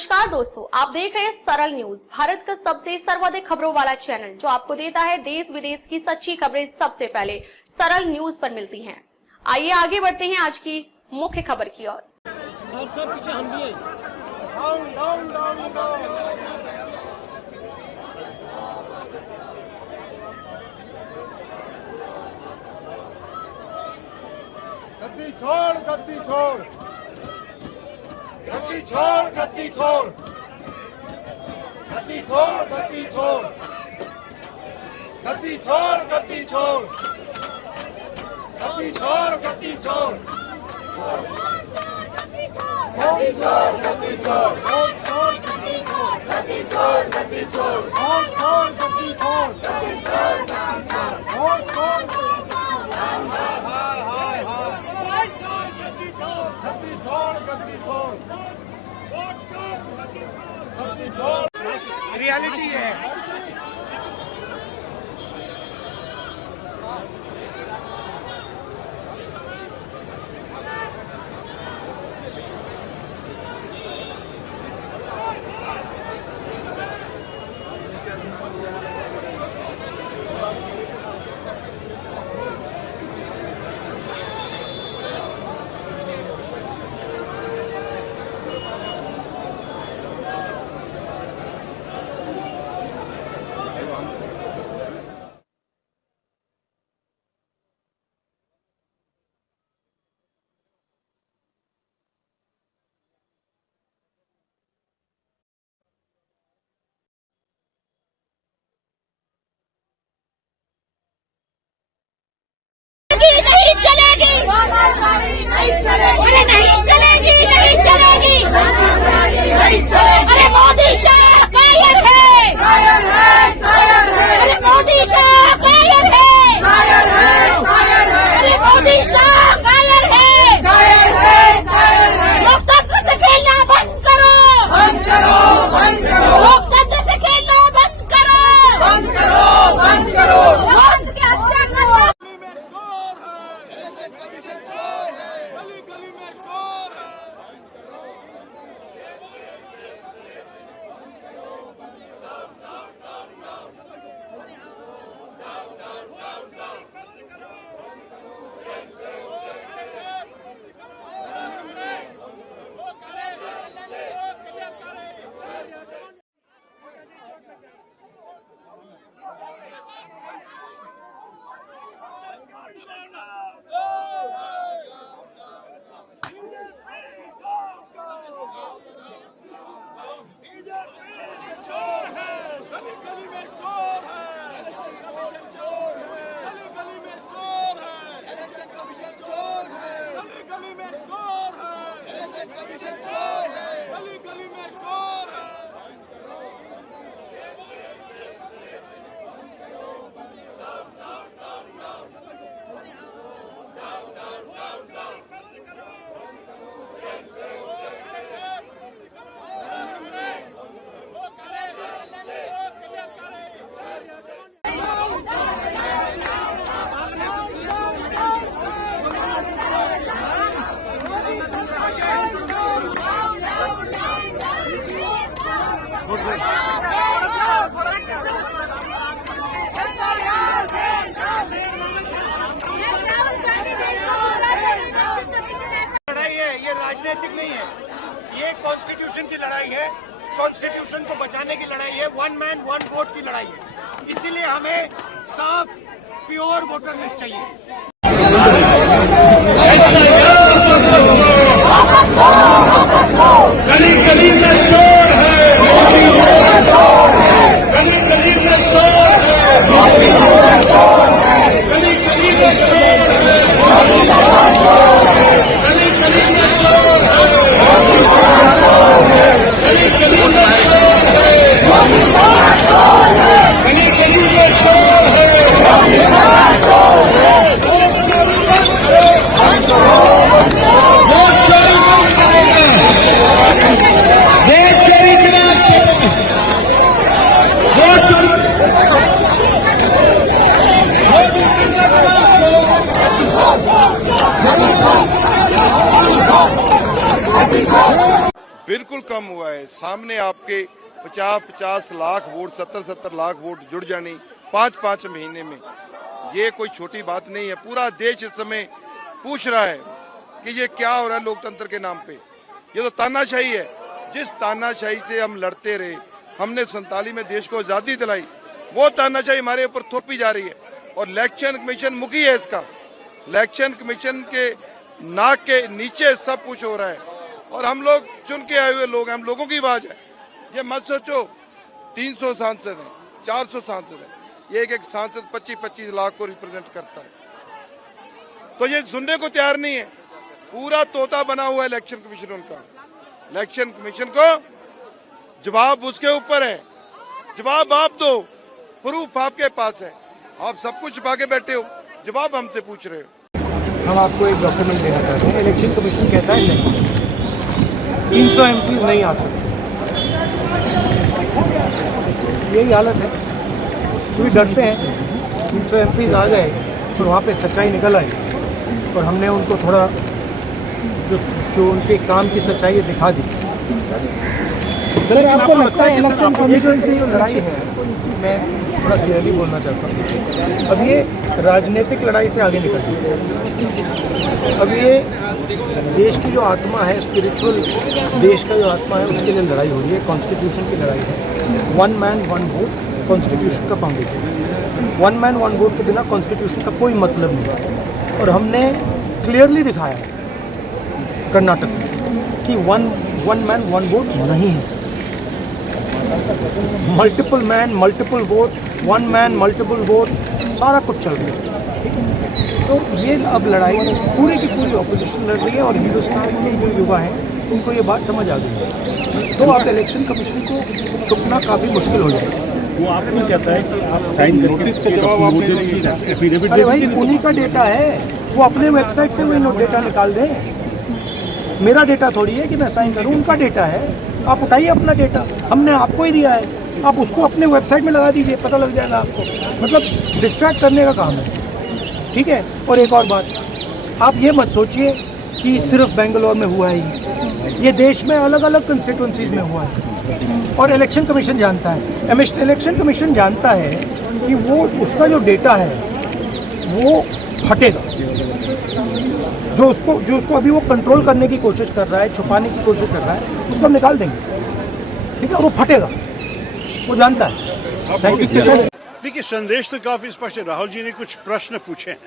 नमस्कार दोस्तों, आप देख रहे हैं सरल न्यूज, भारत का सबसे सर्वाधिक खबरों वाला चैनल जो आपको देता है देश विदेश की सच्ची खबरें सबसे पहले सरल न्यूज पर मिलती हैं। आइए आगे बढ़ते हैं आज की मुख्य खबर की ओर। गद्दी छोड़, गद्दी छोड़, गद्दी छोड़, गद्दी छोड़, गद्दी छोड़, गद्दी छोड़, गद्दी छोड़, गद्दी छोड़, गद्दी छोड़, गद्दी छोड़, गद्दी छोड़, गद्दी छोड़, गद्दी छोड़, गद्दी छोड़, गद्दी छोड़, रियलिटी है। नहीं चलेगी, नहीं चलेगी, अरे नहीं चलेगी, नहीं चलेगी, अरे मोदी शाह कायर है, अरे मोदी शाह कायर है, अरे मोदी शाह कायर है, लोकतंत्र से खेलना बंद करो, बंद करो, बंद करो, लोकतंत्र से खेलना बंद करो, बंद करो, बंद करो, बंद के हत्या करना। लड़ाई है, ये राजनीतिक नहीं है, ये कॉन्स्टिट्यूशन की लड़ाई है। कॉन्स्टिट्यूशन को बचाने की लड़ाई है। वन मैन वन वोट की लड़ाई है। इसीलिए हमें साफ प्योर वोटर लिस्ट चाहिए। गली गली में शोर है, गली गली में शोर है, गली गली में शोर है, गली गली में शोर है, गली गली में शोर है, गली गली में शोर है। सामने आपके 50-50 लाख वोट, 70-70 लाख वोट जुड़ जाने 5-5 महीने में, ये कोई छोटी बात नहीं है। पूरा देश इस समय पूछ रहा है कि ये क्या हो रहा है लोकतंत्र के नाम पे। ये तो तानाशाही है। जिस तानाशाही से हम लड़ते रहे, हमने 47 में देश को आजादी दिलाई, वो तानाशाही हमारे ऊपर थोपी जा रही है। और इलेक्शन कमीशन मुखी है इसका। इलेक्शन कमीशन के नाक के नीचे सब कुछ हो रहा है और हम लोग चुन के आए हुए लोग हैं, हम लोगों की आवाज है। ये मत सोचो 300 सांसद हैं, 400 सांसद हैं, ये एक सांसद 25-25 लाख को रिप्रेजेंट करता है, तो ये सुनने को तैयार नहीं है। पूरा तोता बना हुआ है इलेक्शन कमीशन उनका। इलेक्शन कमीशन को जवाब उसके ऊपर है, जवाब आप दो, प्रूफ आपके पास है। आप सब कुछ छुपा के बैठे हो, जवाब हमसे पूछ रहे हो। हम आपको एक डॉक्यूमेंट देना चाहते हैं। इलेक्शन कमीशन कहता है नहीं, 300 एमपी नहीं आ सकते, यही हालत है। क्योंकि डरते हैं 300 एमपी आ गए और वहाँ पे सच्चाई निकल आई और हमने उनको थोड़ा जो उनके काम की सच्चाई है दिखा दी। सर आपको लगता है इलेक्शन कमीशन से जो लड़ाई है, मैं थोड़ा क्लियरली बोलना चाहता हूँ, अब ये राजनीतिक लड़ाई से आगे निकल गई है। अब ये देश की जो आत्मा है, स्पिरिचुअल देश का जो आत्मा है, उसके लिए लड़ाई हो रही है। कॉन्स्टिट्यूशन की लड़ाई है। 1 मैन 1 वोट कॉन्स्टिट्यूशन का फाउंडेशन है। 1 मैन 1 वोट के बिना कॉन्स्टिट्यूशन का कोई मतलब नहीं है। और हमने क्लियरली दिखाया है कर्नाटक में कि 1 मैन 1 वोट नहीं है। Multiple man multiple vote, 1 man multiple vote, सारा कुछ चल रहा है। ठीक है, तो ये अब लड़ाई पूरी की पूरी ऑपोजिशन लड़ रही है और हिंदुस्तान के जो युवा हैं उनको ये बात समझ आ गई है। तो आप इलेक्शन कमीशन को छुपना काफ़ी मुश्किल हो जाएगा। वो आपको कहता है कि आप साइन करके इसका जवाब आपने एफिडेविट। अरे भाई उन्हीं का डेटा है, वो अपने वेबसाइट से वही डेटा निकाल दें। मेरा डेटा थोड़ी है कि मैं साइन करूं, उनका डेटा है। आप उठाइए अपना डेटा, हमने आपको ही दिया है, आप उसको अपने वेबसाइट में लगा दीजिए, पता लग जाएगा आपको। मतलब डिस्ट्रैक्ट करने का काम है। ठीक है, और एक और बात, आप ये मत सोचिए कि सिर्फ बेंगलोर में हुआ है, ये देश में अलग अलग कंस्टिट्यूंसीज में हुआ है और इलेक्शन कमीशन जानता है। इलेक्शन कमीशन जानता है कि वो उसका जो डेटा है वो फटेगा। जो उसको अभी वो कंट्रोल करने की कोशिश कर रहा है, छुपाने की कोशिश कर रहा है, उसको हम निकाल देंगे। ठीक है, और वो फटेगा, वो जानता है। देखिए, संदेश तो काफी स्पष्ट है। राहुल जी ने कुछ प्रश्न पूछे हैं,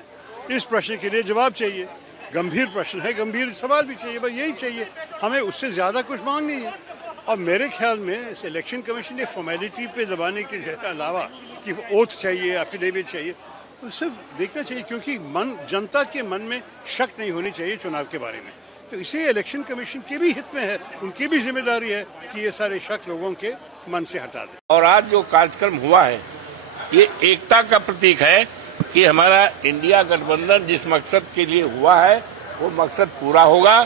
इस प्रश्न के लिए जवाब चाहिए। गंभीर प्रश्न है, गंभीर सवाल भी चाहिए, बस यही चाहिए, हमें उससे ज्यादा कुछ मांग नहीं है। और मेरे ख्याल में इस इलेक्शन कमीशन ने फॉर्मेलिटी पे दबाने के अलावा कि ओथ चाहिए, एफिडेविट चाहिए, तो सिर्फ देखना चाहिए, क्योंकि जनता के मन में शक नहीं होनी चाहिए चुनाव के बारे में। तो इसे इलेक्शन कमीशन के भी हित में है, उनकी भी जिम्मेदारी है कि ये सारे शक लोगों के मन से हटा दें। और आज जो कार्यक्रम हुआ है, ये एकता का प्रतीक है कि हमारा इंडिया गठबंधन जिस मकसद के लिए हुआ है वो मकसद पूरा होगा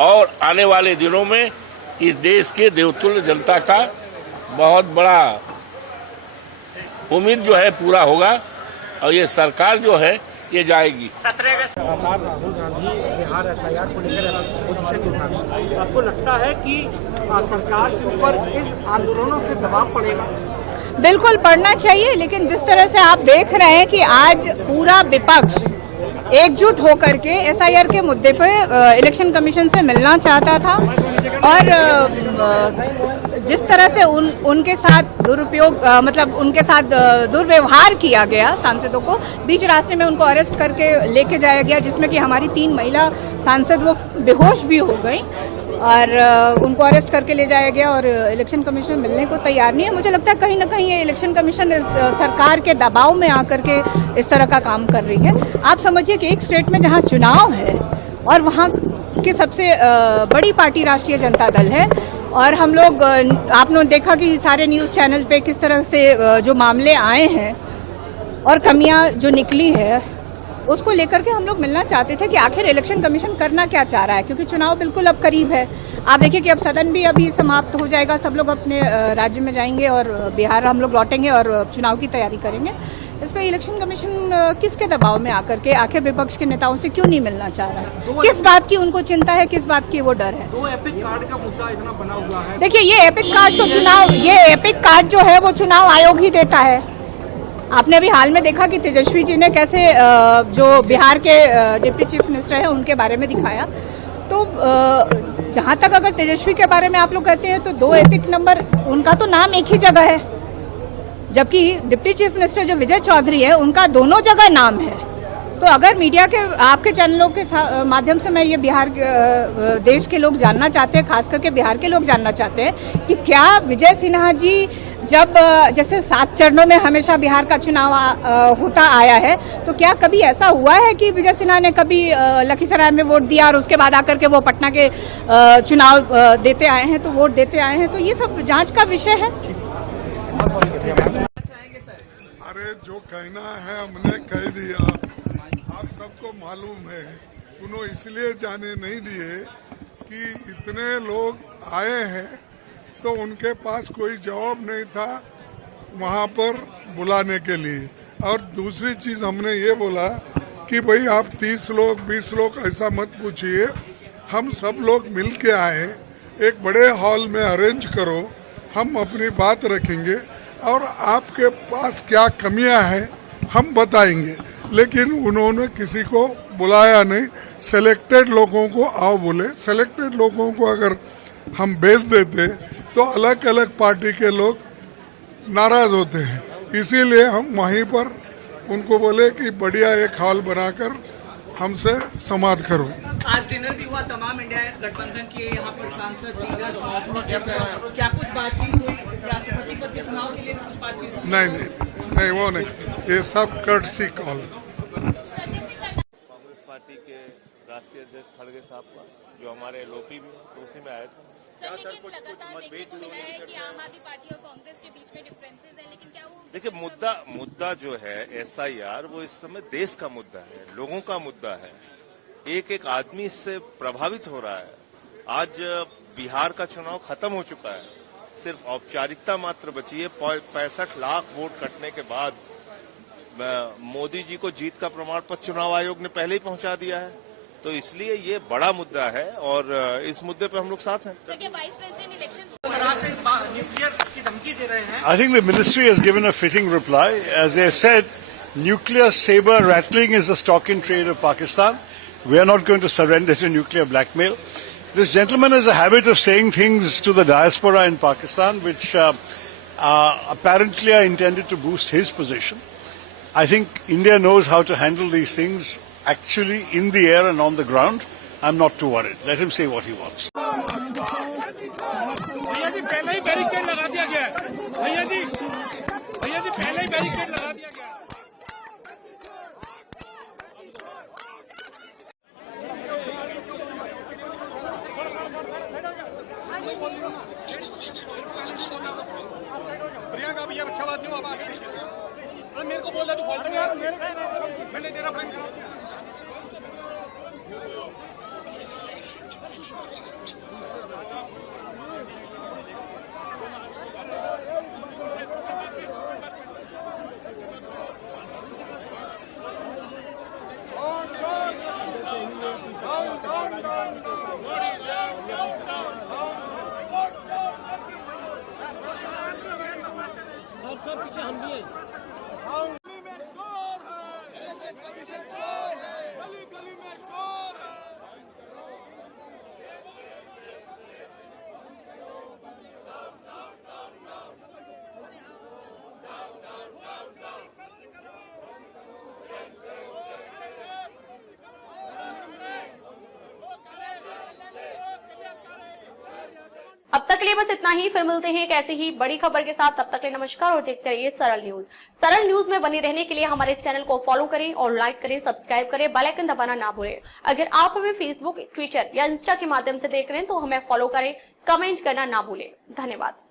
और आने वाले दिनों में इस देश के देवतुल्य जनता का बहुत बड़ा उम्मीद जो है पूरा होगा और ये सरकार जो है ये जाएगी। राहुल गांधी बिहार एसआईआर को लेकर पोजीशन उठा रही है, आपको लगता है कि सरकार के ऊपर इस आंदोलनों से दबाव पड़ेगा? बिल्कुल पड़ना चाहिए, लेकिन जिस तरह से आप देख रहे हैं कि आज पूरा विपक्ष एकजुट होकर के एसआईआर के मुद्दे पर इलेक्शन कमीशन से मिलना चाहता था और जिस तरह से उनके साथ दुरुपयोग मतलब उनके साथ दुर्व्यवहार किया गया सांसदों को, बीच रास्ते में उनको अरेस्ट करके लेके जाया गया, जिसमें कि हमारी 3 महिला सांसद वो बेहोश भी हो गई और उनको अरेस्ट करके ले जाया गया और इलेक्शन कमीशन मिलने को तैयार नहीं है। मुझे लगता है कहीं ना कहीं ये इलेक्शन कमीशन इस सरकार के दबाव में आकर के इस तरह का काम कर रही है। आप समझिए कि एक स्टेट में जहां चुनाव है और वहां की सबसे बड़ी पार्टी राष्ट्रीय जनता दल है और हम लोग आपने देखा कि सारे न्यूज़ चैनल पे किस तरह से जो मामले आए हैं और कमियां जो निकली है उसको लेकर के हम लोग मिलना चाहते थे कि आखिर इलेक्शन कमीशन करना क्या चाह रहा है, क्योंकि चुनाव बिल्कुल अब करीब है। आप देखिए कि अब सदन भी अभी समाप्त हो जाएगा, सब लोग अपने राज्य में जाएंगे और बिहार हम लोग लौटेंगे और चुनाव की तैयारी करेंगे। इस पर इलेक्शन कमीशन किसके दबाव में आकर के आखिर विपक्ष के नेताओं से क्यों नहीं मिलना चाह रहा है? किस बात की उनको चिंता है, किस बात की वो डर है? दो एपिक कार्ड का मुद्दा इतना बना हुआ है। देखिए ये एपिक कार्ड तो ये एपिक कार्ड जो है वो चुनाव आयोग ही देता है। आपने अभी हाल में देखा कि तेजस्वी जी ने कैसे जो बिहार के डिप्टी चीफ मिनिस्टर हैं उनके बारे में दिखाया। तो जहां तक अगर तेजस्वी के बारे में आप लोग कहते हैं तो 2 एपिक नंबर, उनका तो नाम एक ही जगह है, जबकि डिप्टी चीफ मिनिस्टर जो विजय चौधरी है उनका दोनों जगह नाम है। तो अगर मीडिया के आपके चैनलों के माध्यम से मैं ये बिहार देश के लोग जानना चाहते हैं, खास करके बिहार के लोग जानना चाहते हैं कि क्या विजय सिन्हा जी जब जैसे 7 चरणों में हमेशा बिहार का चुनाव होता आया है, तो क्या कभी ऐसा हुआ है कि विजय सिन्हा ने कभी लखीसराय में वोट दिया और उसके बाद आकर के वो पटना के चुनाव देते आए हैं, तो वोट देते आए हैं? तो ये सब जांच का विषय है। अरे जो कहना है हमने कह दिया, आप सबको मालूम है। उन्होंने इसलिए जाने नहीं दिए कि इतने लोग आए हैं तो उनके पास कोई जवाब नहीं था वहाँ पर बुलाने के लिए। और दूसरी चीज हमने ये बोला कि भाई आप 30 लोग 20 लोग ऐसा मत पूछिए, हम सब लोग मिल के आए, एक बड़े हॉल में अरेंज करो, हम अपनी बात रखेंगे और आपके पास क्या कमियां हैं हम बताएंगे। लेकिन उन्होंने किसी को बुलाया नहीं, सेलेक्टेड लोगों को आओ बोले। सेलेक्टेड लोगों को अगर हम भेज देते तो अलग अलग पार्टी के लोग नाराज होते हैं, इसीलिए हम वहीं पर उनको बोले कि बढ़िया एक हॉल बनाकर हमसे संवाद करो। आज डिनर भी हुआ, तमाम इंडिया गठबंधन के यहाँ पर सांसद लीडर्स मौजूद थे सर, क्या कुछ बातचीत हुई? राष्ट्रपति पद के चुनाव के लिए कुछ बातचीत हुई? नहीं वो नहीं, ये सब कर्टसी कॉल। कांग्रेस पार्टी के राष्ट्रीय अध्यक्ष खड़गे साहब का जो हमारे एलओपी में उसी में आए थे। लेकिन लगातार देखने को मिला है कि आम आदमी पार्टी और कांग्रेस के बीच में डिफरेंसेस है, लेकिन क्या वो देखिए मुद्दा जो है एसआईआर वो इस समय देश का मुद्दा है, लोगों का मुद्दा है। एक एक आदमी इससे प्रभावित हो रहा है। आज बिहार का चुनाव खत्म हो चुका है, सिर्फ औपचारिकता मात्र बची है। 65 लाख वोट कटने के बाद मोदी जी को जीत का प्रमाण पत्र चुनाव आयोग ने पहले ही पहुंचा दिया है, तो इसलिए ये बड़ा मुद्दा है और इस मुद्दे पे हम लोग साथ हैं। Vice president elections I think the ministry has given a fitting reply. As they said, nuclear saber rattling is the stock in trade of Pakistan. We are not going to surrender to nuclear blackmail. This gentleman has a habit of saying things to the diaspora in Pakistan which apparently are intended to boost his position. I think India knows how to handle these things actually in the air and on the ground. I'm not too worried. Let him say what he wants. भैया जी पहले ही barricade लगा दिया गया है। भैया जी पहले ही barricade लगा दिया गया है। प्रियंका भैया अच्छा बात नहीं हुआ, अरे मेरे को बोल रहा तू फालतू यार, मेरे चले तेरा फ्रेंड करो। सब पीछे हम भी हैं। गली में शोर है, गली गली में शोर है। अब तक के लिए बस इतना ही, फिर मिलते हैं एक ऐसी ही बड़ी खबर के साथ। तब तक के लिए नमस्कार और देखते रहिए सरल न्यूज। सरल न्यूज में बने रहने के लिए हमारे चैनल को फॉलो करें और लाइक करें, सब्सक्राइब करें, बेल आइकन दबाना ना भूलें। अगर आप हमें फेसबुक, ट्विटर या इंस्टा के माध्यम से देख रहे हैं तो हमें फॉलो करें, कमेंट करना ना भूलें। धन्यवाद।